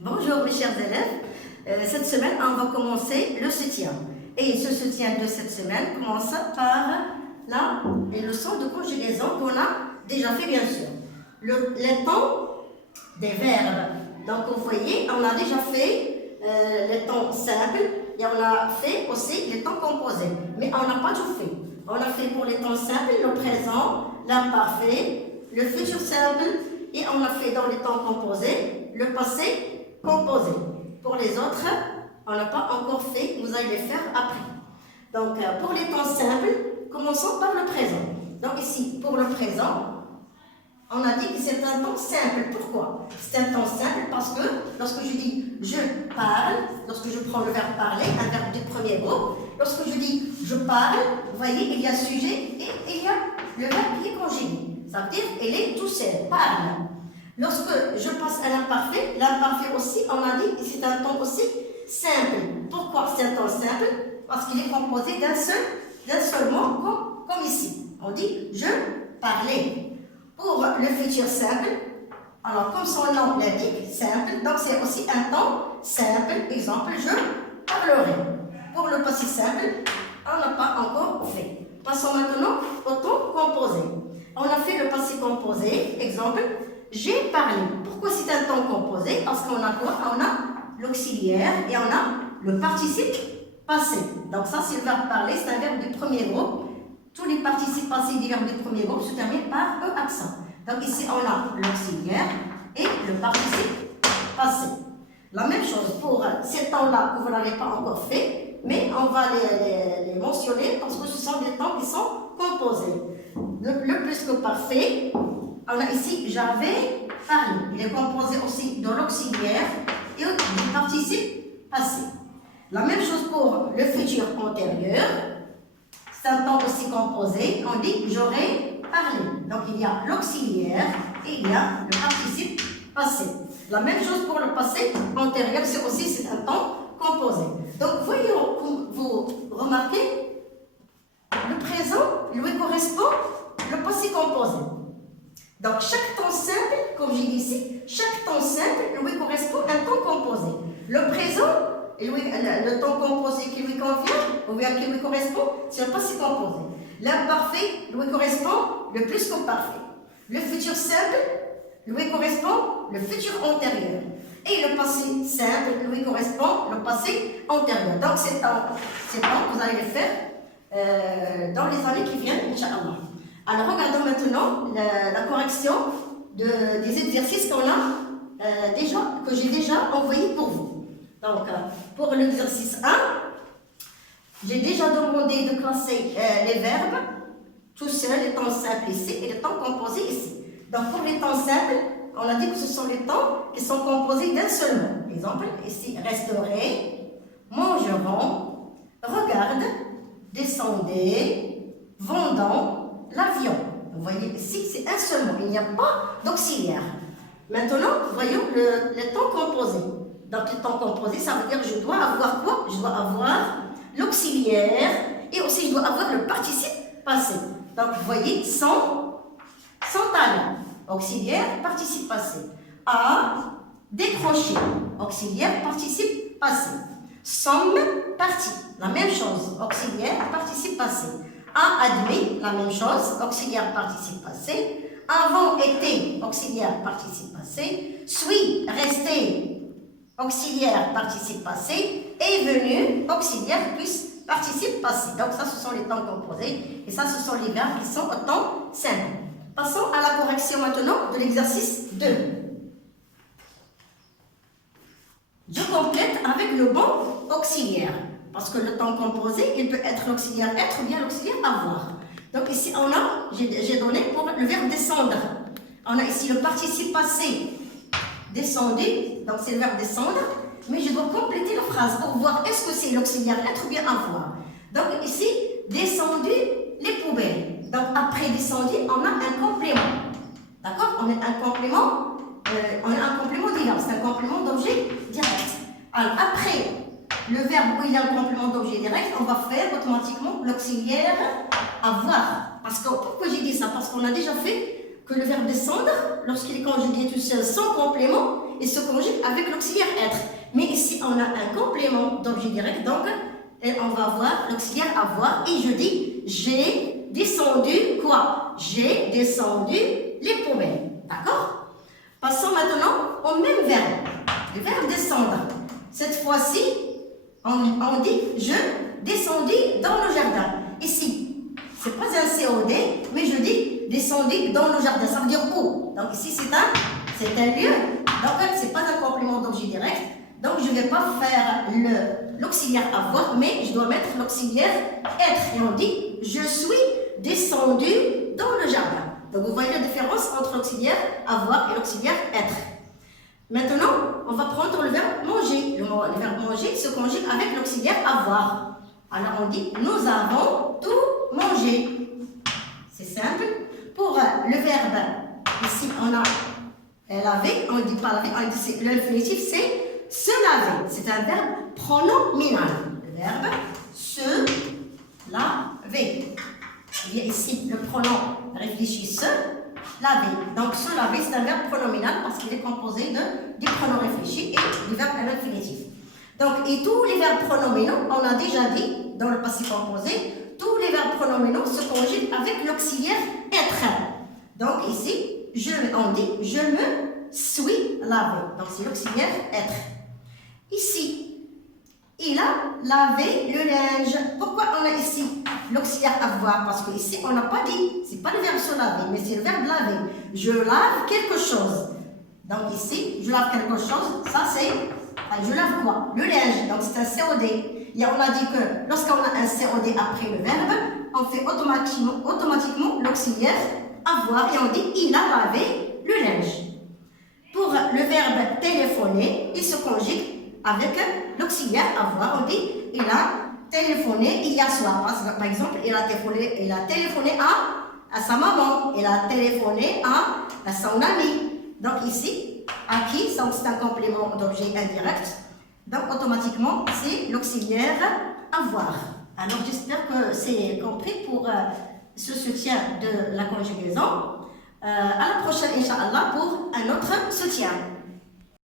Bonjour mes chers élèves, cette semaine on va commencer le soutien. Et ce soutien de cette semaine commence par la leçon de conjugaison qu'on a déjà fait bien sûr. Les temps des verbes. Donc vous voyez, on a déjà fait les temps simples et on a fait aussi les temps composés. Mais on n'a pas tout fait. On a fait pour les temps simples le présent, l'imparfait, le futur simple et on a fait dans les temps composés le passé composé. Pour les autres, on n'a pas encore fait, vous allez les faire après. Donc, pour les temps simples, commençons par le présent. Donc ici, pour le présent, on a dit que c'est un temps simple. Pourquoi? C'est un temps simple parce que lorsque je dis « je parle », lorsque je prends le verbe « parler », un verbe du premier groupe, lorsque je dis « je parle », vous voyez, il y a sujet et il y a le verbe qui est conjugué. Ça veut dire « il est tout seul, parle ». Lorsque je passe à l'imparfait, l'imparfait aussi, on a dit que c'est un temps aussi simple. Pourquoi c'est un temps simple? Parce qu'il est composé d'un seul mot, comme ici. On dit « je parlais ». Pour le futur simple, alors comme son nom l'indique, simple, donc c'est aussi un temps simple. Exemple, je parlerai. Pour le passé simple, on n'a pas encore fait. Passons maintenant au temps composé. On a fait le passé composé, exemple, j'ai parlé. Pourquoi c'est un temps composé? Parce qu'on a quoi? On a l'auxiliaire et on a le participe passé. Donc ça, c'est le verbe parler, c'est un verbe du premier groupe. Tous les participes passés du verbe du premier groupe se terminent par E accent. Donc ici, on a l'auxiliaire et le participe passé. La même chose pour ces temps-là que vous n'avez pas encore fait, mais on va les mentionner parce que ce sont des temps qui sont composés. Le plus que parfait, on a ici j'avais parlé. Il est composé aussi de l'auxiliaire et du participe passé. La même chose pour le futur antérieur. C'est un temps aussi composé. On dit j'aurais parlé. Donc il y a l'auxiliaire et il y a le participe passé. La même chose pour le passé antérieur, c'est un temps composé. Donc vous remarquez, le présent lui correspond le passé composé. Donc chaque temps simple, comme j'ai dit ici, chaque temps simple lui correspond à un temps composé. Le présent, le temps composé qui lui convient, ou bien qui lui correspond, c'est le passé composé. L'imparfait lui correspond le plus que parfait. Le futur simple lui correspond le futur antérieur. Et le passé simple lui correspond le passé antérieur. Donc c'est temps que vous allez le faire dans les années qui viennent, Inch'Allah. Alors regardons maintenant la correction des exercices que j'ai déjà envoyés pour vous. Donc, pour l'exercice 1, j'ai déjà demandé de classer les verbes tout seul, les temps simples ici et les temps composés ici. Donc, pour les temps simples, on a dit que ce sont les temps qui sont composés d'un seul mot. Exemple, ici, restaurer, mangeront, regarde, descendez, vendons, l'avion. Vous voyez ici, c'est un seul mot, il n'y a pas d'auxiliaire. Maintenant, voyons les temps composés. Donc, les temps composés, ça veut dire que je dois avoir quoi? Je dois avoir l'auxiliaire et aussi je dois avoir le participe passé. Donc, vous voyez, sans talent. Auxiliaire, participe passé. À, décrocher. Auxiliaire, participe passé. Somme, partie. La même chose. Auxiliaire, participe passé. À, admis, la même chose. Auxiliaire, participe passé. Avant, été, auxiliaire, participe passé. Suis, resté, auxiliaire, participe passé, est venu, auxiliaire, plus participe passé. Donc ça, ce sont les temps composés et ça, ce sont les verbes qui sont au temps simple. Passons à la correction maintenant de l'exercice 2. Je complète avec le bon auxiliaire parce que le temps composé, il peut être l'auxiliaire être ou bien l'auxiliaire avoir. Donc ici, j'ai donné pour le verbe descendre. On a ici le participe passé. Descendu, donc c'est le verbe descendre, mais je dois compléter la phrase pour voir est-ce que c'est l'auxiliaire être ou bien avoir. Donc ici, descendu les poubelles. Donc après descendu, on a un complément. D'accord? On a un complément direct, c'est un complément d'objet direct. Alors après le verbe où il y a un complément d'objet direct, on va faire automatiquement l'auxiliaire avoir. Pourquoi j'ai dit ça? Parce qu'on a déjà fait que le verbe descendre, lorsqu'il est conjugué tout seul sans complément, il se conjugue avec l'auxiliaire être. Mais ici, on a un complément d'objet direct, donc on va voir l'auxiliaire avoir. Et je dis, j'ai descendu quoi? J'ai descendu les poubelles. D'accord? Passons maintenant au même verbe. Le verbe descendre. Cette fois-ci, on dit, je descendis dans le jardin. Ici, ce n'est pas un COD, mais je dis descendu dans le jardin. Ça veut dire où? Donc ici, c'est un lieu. Donc, ce n'est pas un complément d'objet direct. Donc, je ne vais pas faire l'auxiliaire avoir, mais je dois mettre l'auxiliaire être. Et on dit, je suis descendu dans le jardin. Donc, vous voyez la différence entre l'auxiliaire avoir et l'auxiliaire être. Maintenant, on va prendre le verbe manger. Le verbe manger se conjugue avec l'auxiliaire avoir. Alors, on dit, nous avons tout mangé. C'est simple. Pour le verbe, ici, on a laver, on ne dit pas laver, on dit l'infinitif, c'est se laver. C'est un verbe pronominal. Le verbe se laver. Il y a ici le pronom réfléchi, se laver. Donc, se laver, c'est un verbe pronominal parce qu'il est composé du pronom réfléchi et du verbe à l'infinitif. Donc, et tous les verbes pronominaux, on a déjà dit dans le passé composé, tous les verbes pronominaux se conjuguent avec l'auxiliaire être. Donc, ici, on dit je me suis lavé. Donc, c'est l'auxiliaire être. Ici, il a lavé le linge. Pourquoi on a ici l'auxiliaire avoir? Parce qu'ici, on n'a pas dit, c'est pas le verbe se laver, mais c'est le verbe laver. Je lave quelque chose. Donc, ici, je lave quelque chose, ça c'est, je lave quoi? Le linge. Donc, c'est un COD. Et on a dit que lorsqu'on a un COD après le verbe, on fait automatiquement l'auxiliaire avoir et on dit il a lavé le linge. Pour le verbe téléphoner, il se conjugue avec l'auxiliaire avoir. On dit il a téléphoné hier soir. Par exemple, il a téléphoné à sa maman, il a téléphoné à son ami. Donc ici, à qui? C'est un complément d'objet indirect. Donc automatiquement, c'est l'auxiliaire avoir. Alors j'espère que c'est compris pour ce soutien de la conjugaison. À la prochaine, Inch'Allah, pour un autre soutien.